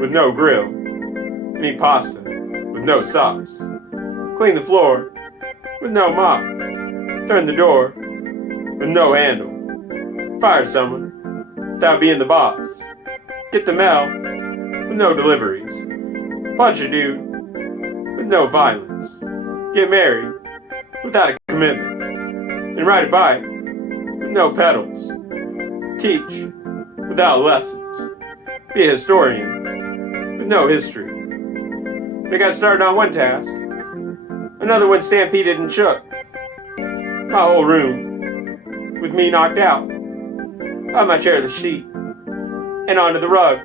with no grill, and eat pasta with no sauce, clean the floor with no mop, turn the door with no handle, fire someone without being the boss, get the mail with no deliveries, punch a dude with no violence, get married without a commitment, and ride a bike with no pedals, teach without lessons, be a historian with no history. I got started on one task, another one stampeded and shook. My whole room with me knocked out, on my chair the sheet, and onto the rug,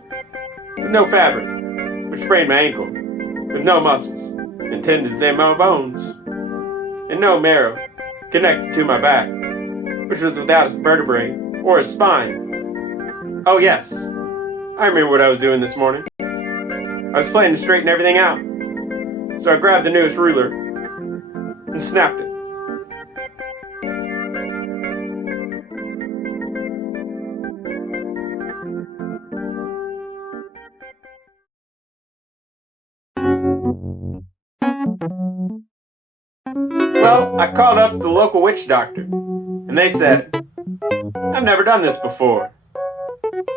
with no fabric, which sprained my ankle, with no muscles, and tendons in my bones, and no marrow connected to my back, which was without a vertebrae or a spine. Oh yes, I remember what I was doing this morning. I was planning to straighten everything out, so I grabbed the newest ruler and snapped it. Well, I called up the local witch doctor, and they said, I've never done this before.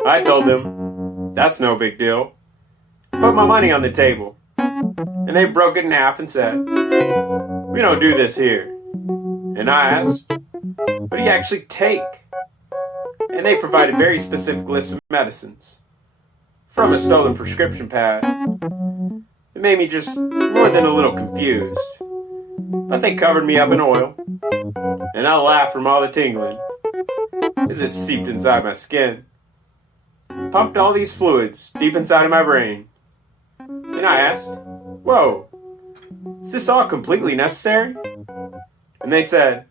I told them, that's no big deal. Put my money on the table, and they broke it in half and said, we don't do this here. And I asked, what do you actually take? And they provided very specific lists of medicines from a stolen prescription pad. It made me just more than a little confused. But they covered me up in oil, and I laughed from all the tingling as it seeped inside my skin. Pumped all these fluids deep inside of my brain. And I asked, whoa, is this all completely necessary? And they said,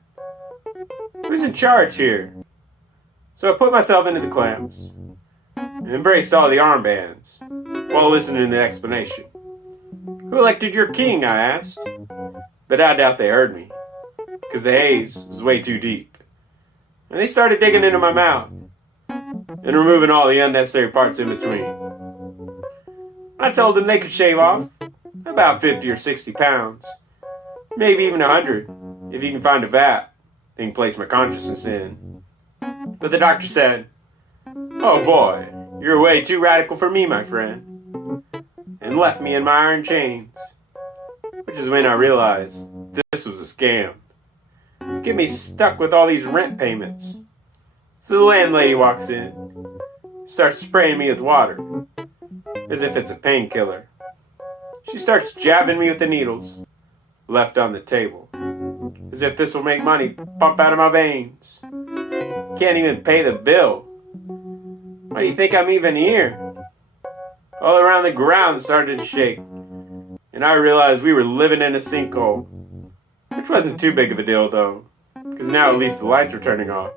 who's in charge here? So I put myself into the clamps and embraced all the armbands while listening to the explanation. Who elected your king? I asked. But I doubt they heard me, because the haze was way too deep. And they started digging into my mouth and removing all the unnecessary parts in between. I told them they could shave off about 50 or 60 pounds, maybe even 100, if you can find a vat they can place my consciousness in. But the doctor said, oh boy, you're way too radical for me, my friend, and left me in my iron chains. Which is when I realized this was a scam. To get me stuck with all these rent payments. So the landlady walks in, starts spraying me with water, as if it's a painkiller. She starts jabbing me with the needles left on the table, as if this will make money pump out of my veins. Can't even pay the bill. Why do you think I'm even here? All around the ground started to shake, and I realized we were living in a sinkhole. Which wasn't too big of a deal though, because now at least the lights were turning off,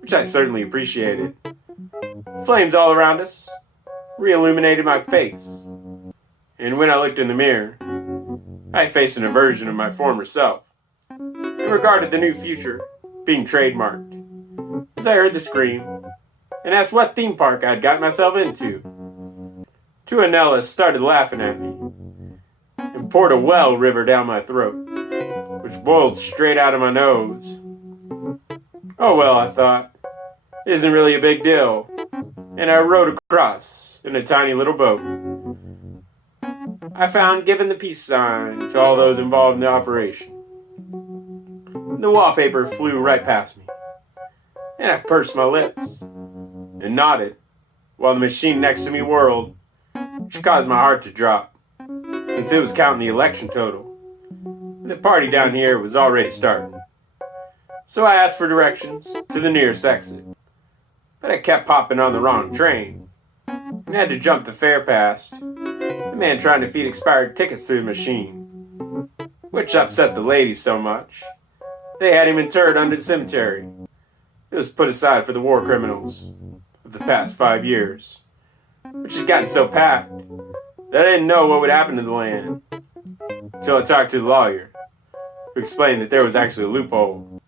which I certainly appreciated. Flames all around us re-illuminated my face, and when I looked in the mirror, I faced an aversion of my former self, and regarded the new future being trademarked, as I heard the scream, and asked what theme park I'd got myself into. Two Anellas started laughing at me, and poured a well river down my throat, which boiled straight out of my nose. Oh well, I thought, it isn't really a big deal, and I rowed across in a tiny little boat. I found giving the peace sign to all those involved in the operation. The wallpaper flew right past me, and I pursed my lips and nodded while the machine next to me whirled, which caused my heart to drop, since it was counting the election total. The party down here was already starting. So I asked for directions to the nearest exit, but I kept popping on the wrong train, and had to jump the fare past the man trying to feed expired tickets through the machine, which upset the ladies so much they had him interred under the cemetery. It was put aside for the war criminals of the past 5 years, which had gotten so packed that I didn't know what would happen to the land until I talked to the lawyer, who explained that there was actually a loophole.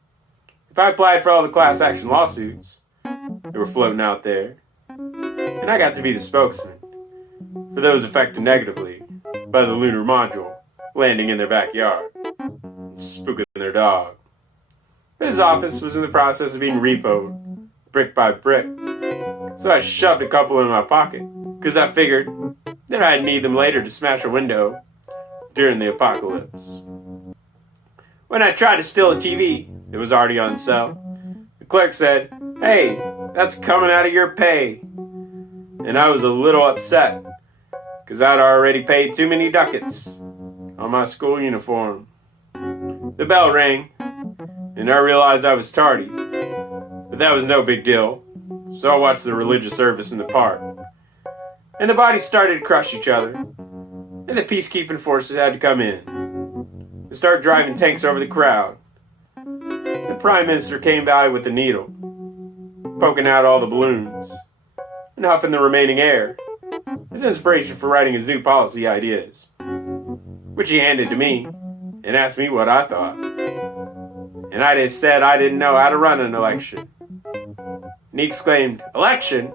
If I applied for all the class action lawsuits that were floating out there, and I got to be the spokesman for those affected negatively by the lunar module landing in their backyard and spooking their dog. His office was in the process of being repoed, brick by brick, so I shoved a couple in my pocket, because I figured that I'd need them later to smash a window during the apocalypse. When I tried to steal a TV that was already on sale, the clerk said, "Hey, that's coming out of your pay." And I was a little upset, because I'd already paid too many ducats on my school uniform. The bell rang, and I realized I was tardy, but that was no big deal, so I watched the religious service in the park. And the bodies started to crush each other, and the peacekeeping forces had to come in and start driving tanks over the crowd. The Prime Minister came by with a needle, poking out all the balloons, and huffing the remaining air, his inspiration for writing his new policy ideas, which he handed to me and asked me what I thought. And I just said I didn't know how to run an election. And he exclaimed, "Election?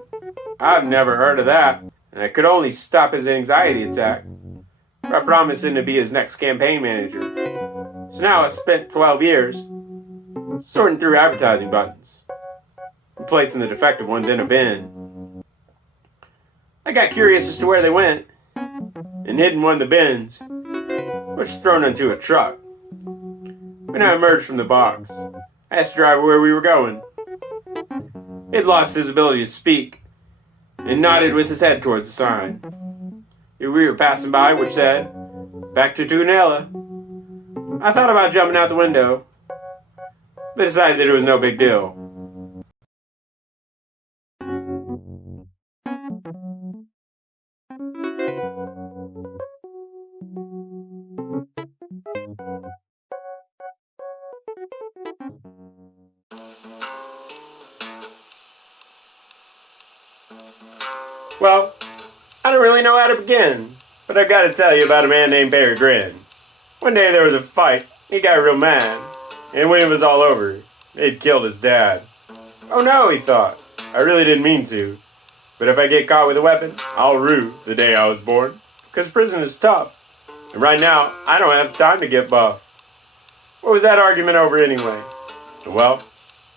I've never heard of that." And I could only stop his anxiety attack by promising to be his next campaign manager. So now I spent 12 years sorting through advertising buttons and placing the defective ones in a bin. I got curious as to where they went and hid in one of the bins, which was thrown into a truck. When I emerged from the box, I asked the driver where we were going. He had lost his ability to speak and nodded with his head towards the sign we were passing by, which said, "Back to Tunela." I thought about jumping out the window, but decided that it was no big deal. Well, I don't really know how to begin, but I've got to tell you about a man named Grin. One day there was a fight, he got real mad, and when it was all over, they'd killed his dad. Oh no, he thought, I really didn't mean to, but if I get caught with a weapon, I'll rue the day I was born, because prison is tough, and right now, I don't have time to get buff. What was that argument over anyway? Well,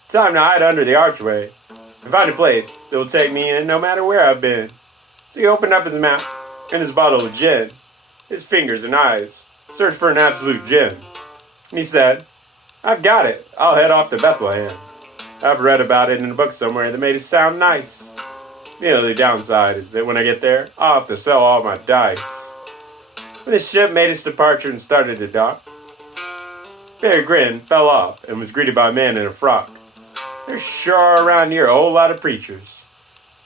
time to hide under the archway and find a place that will take me in no matter where I've been. So he opened up his map and his bottle of gin, his fingers and eyes, searched for an absolute gem. And he said, "I've got it. I'll head off to Bethlehem. I've read about it in a book somewhere that made it sound nice. The only downside is that when I get there, I'll have to sell all my dice." When the ship made its departure and started to dock, Grin fell off and was greeted by a man in a frock. "There's sure around here a whole lot of preachers.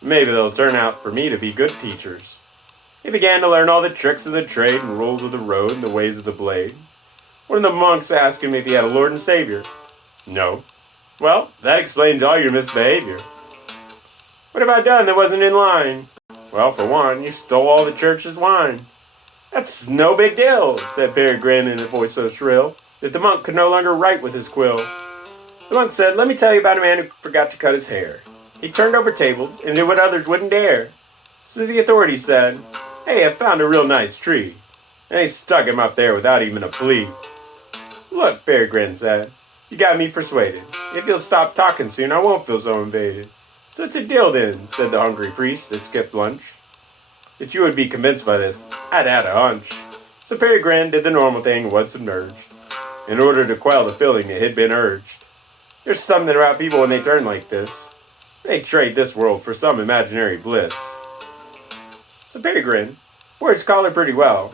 Maybe they'll turn out for me to be good teachers." He began to learn all the tricks of the trade and rules of the road and the ways of the blade. One of the monks asked him if he had a Lord and Savior. "No." "Well, that explains all your misbehavior." "What have I done that wasn't in line?" "Well, for one, you stole all the church's wine." "That's no big deal," said Grin in a voice so shrill that the monk could no longer write with his quill. The monk said, "Let me tell you about a man who forgot to cut his hair. He turned over tables and did what others wouldn't dare. So the authorities said, 'Hey, I found a real nice tree.' And they stuck him up there without even a plea. 'Look,' Grin said, 'you got me persuaded. If you'll stop talking soon, I won't feel so invaded.' 'So it's a deal then,' said the hungry priest that skipped lunch. 'That you would be convinced by this, I'd had a hunch.' So Grin did the normal thing and was submerged, in order to quell the feeling that had been urged. There's something about people when they turn like this. They trade this world for some imaginary bliss. So Grin wore his collar pretty well.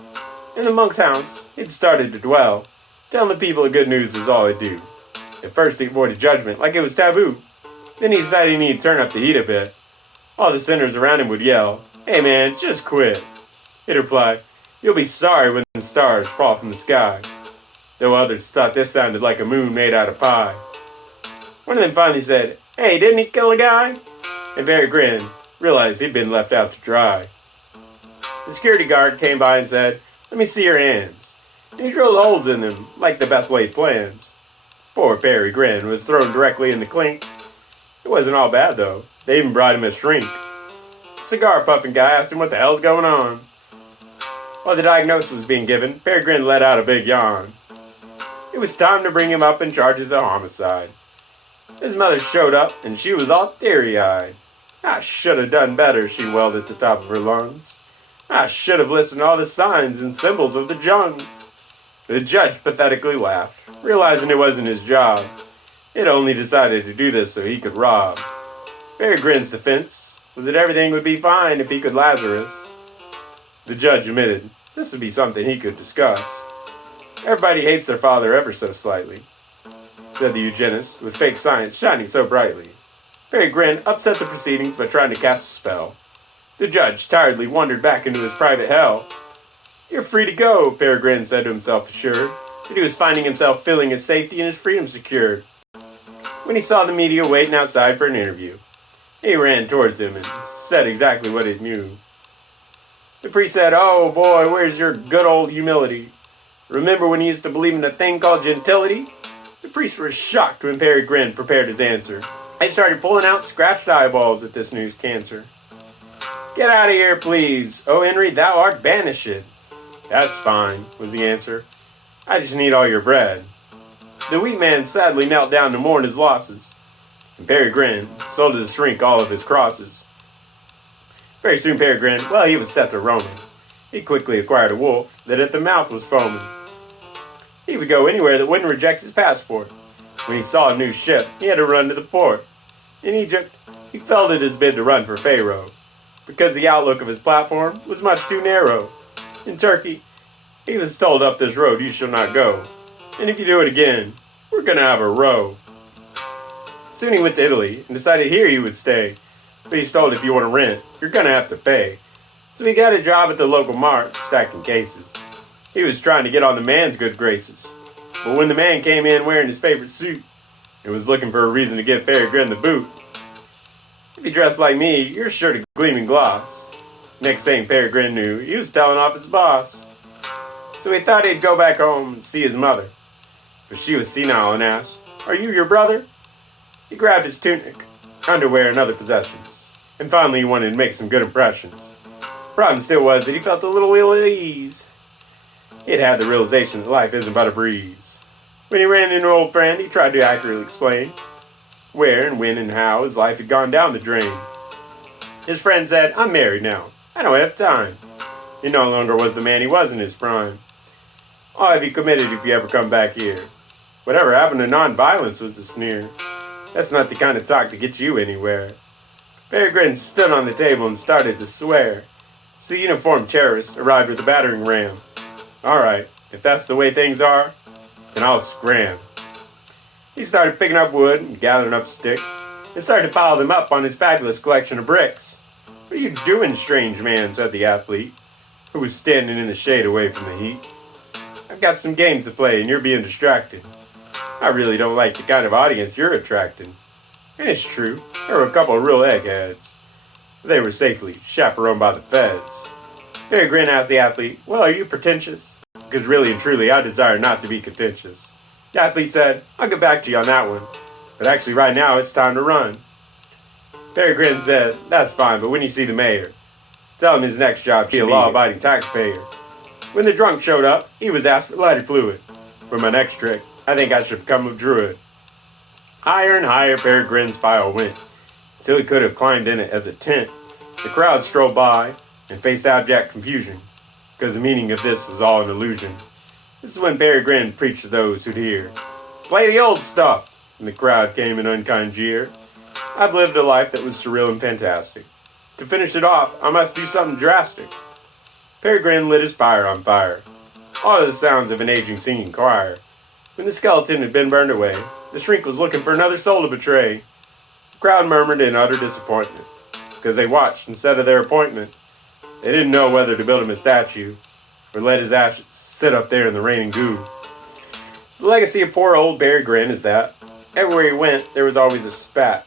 In the monk's house, he'd started to dwell, telling the people the good news is all he'd do. At first he avoided judgment like it was taboo. Then he decided he needed to turn up the heat a bit. All the sinners around him would yell, 'Hey man, just quit.' He'd reply, 'You'll be sorry when the stars fall from the sky.' Though others thought this sounded like a moon made out of pie. One of them finally said, 'Hey, didn't he kill a guy?' And Grin realized he'd been left out to dry. The security guard came by and said, 'Let me see your hands.' And he drilled holes in them like the best laid plans. Poor Grin was thrown directly in the clink. It wasn't all bad though. They even brought him a shrink. The cigar puffing guy asked him what the hell's going on. While the diagnosis was being given, Grin let out a big yawn. It was time to bring him up in charges of homicide. His mother showed up and she was all teary-eyed. 'I should have done better,' she wailed at the top of her lungs. 'I should have listened to all the signs and symbols of the jungs.' The judge pathetically laughed, realizing it wasn't his job. He'd only decided to do this so he could rob. Grin's defense was that everything would be fine if he could Lazarus. The judge admitted this would be something he could discuss. 'Everybody hates their father ever so slightly,' said the eugenist, with fake science shining so brightly. Grin upset the proceedings by trying to cast a spell. The judge tiredly wandered back into his private hell. 'You're free to go,' Grin said to himself, assured that he was finding himself feeling his safety and his freedom secured. When he saw the media waiting outside for an interview, he ran towards him and said exactly what he knew. The priest said, 'Oh boy, where's your good old humility? Remember when you used to believe in a thing called gentility?' The priest was shocked when Grin prepared his answer. He started pulling out scratched eyeballs at this news cancer. 'Get out of here, please. Oh, Henry, thou art banished.' 'That's fine,' was the answer. 'I just need all your bread.' The wheat man sadly knelt down to mourn his losses, and Grin sold to the shrink all of his crosses. Very soon Grin, well, he was set to roaming. He quickly acquired a wolf that at the mouth was foaming. He would go anywhere that wouldn't reject his passport. When he saw a new ship, he had to run to the port. In Egypt, he felt it his bid to run for Pharaoh, because the outlook of his platform was much too narrow. In Turkey, he was told, 'Up this road you shall not go, and if you do it again, we're gonna have a row.' Soon he went to Italy and decided here he would stay, but he's told if you want to rent, you're gonna have to pay. So he got a job at the local mart, stacking cases. He was trying to get on the man's good graces, but when the man came in wearing his favorite suit, and was looking for a reason to give Grin the boot, 'If you dress like me, you're sure to gleam and gloss.' Next thing Grin knew, he was telling off his boss. So he thought he'd go back home and see his mother. But she was senile and asked, 'Are you your brother?' He grabbed his tunic, underwear, and other possessions, and finally he wanted to make some good impressions. Problem still was that he felt a little ill at ease. He had had the realization that life isn't but a breeze. When he ran into an old friend, he tried to accurately explain where and when and how his life had gone down the drain. His friend said, 'I'm married now. I don't have time.' He no longer was the man he was in his prime. 'I'll have you committed if you ever come back here.' 'Whatever happened to non-violence?' was the sneer. 'That's not the kind of talk to get you anywhere.' Grin stood on the table and started to swear. So the uniformed terrorist arrived with a battering ram. 'All right, if that's the way things are, then I'll scram.' He started picking up wood and gathering up sticks, and started to pile them up on his fabulous collection of bricks. 'What are you doing, strange man?' said the athlete, who was standing in the shade away from the heat. 'I've got some games to play and you're being distracted. I really don't like the kind of audience you're attracting.' And it's true, there were a couple of real eggheads. They were safely chaperoned by the feds. Grin asked the athlete, 'Well, are you pretentious?' 'Because really and truly I desire not to be contentious.' The athlete said, 'I'll get back to you on that one. But actually right now it's time to run. Perry Grin said, "That's fine, but when you see the mayor, tell him his next job should be a law-abiding taxpayer." When the drunk showed up, he was asked for lighter fluid. "For my next trick, I think I should become a druid." Higher and higher Perry Grin's pile went, until he could have climbed in it as a tent. The crowd strolled by and faced abject confusion, because the meaning of this was all an illusion. This is when Perry Grin preached to those who'd hear. "Play the old stuff!" And the crowd came in unkind jeer. "I've lived a life that was surreal and fantastic. To finish it off, I must do something drastic." Perry Grin lit his pyre on fire, all the sounds of an aging singing choir. When the skeleton had been burned away, the shrink was looking for another soul to betray. The crowd murmured in utter disappointment, because they watched instead of their appointment. They didn't know whether to build him a statue, or let his ashes sit up there in the rain and goo. The legacy of poor old Perry Grin is that, everywhere he went, there was always a spat.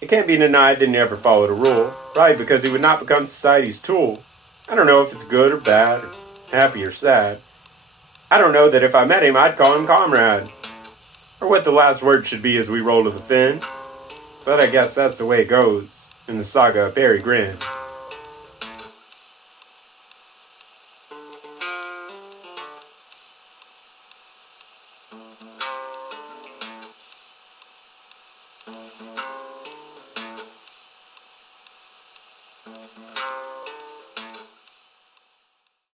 It can't be denied that he never followed a rule, probably because he would not become society's tool. I don't know if it's good or bad, or happy or sad. I don't know that if I met him I'd call him comrade, or what the last word should be as we roll to the fin. But I guess that's the way it goes in the saga of Perry Grin.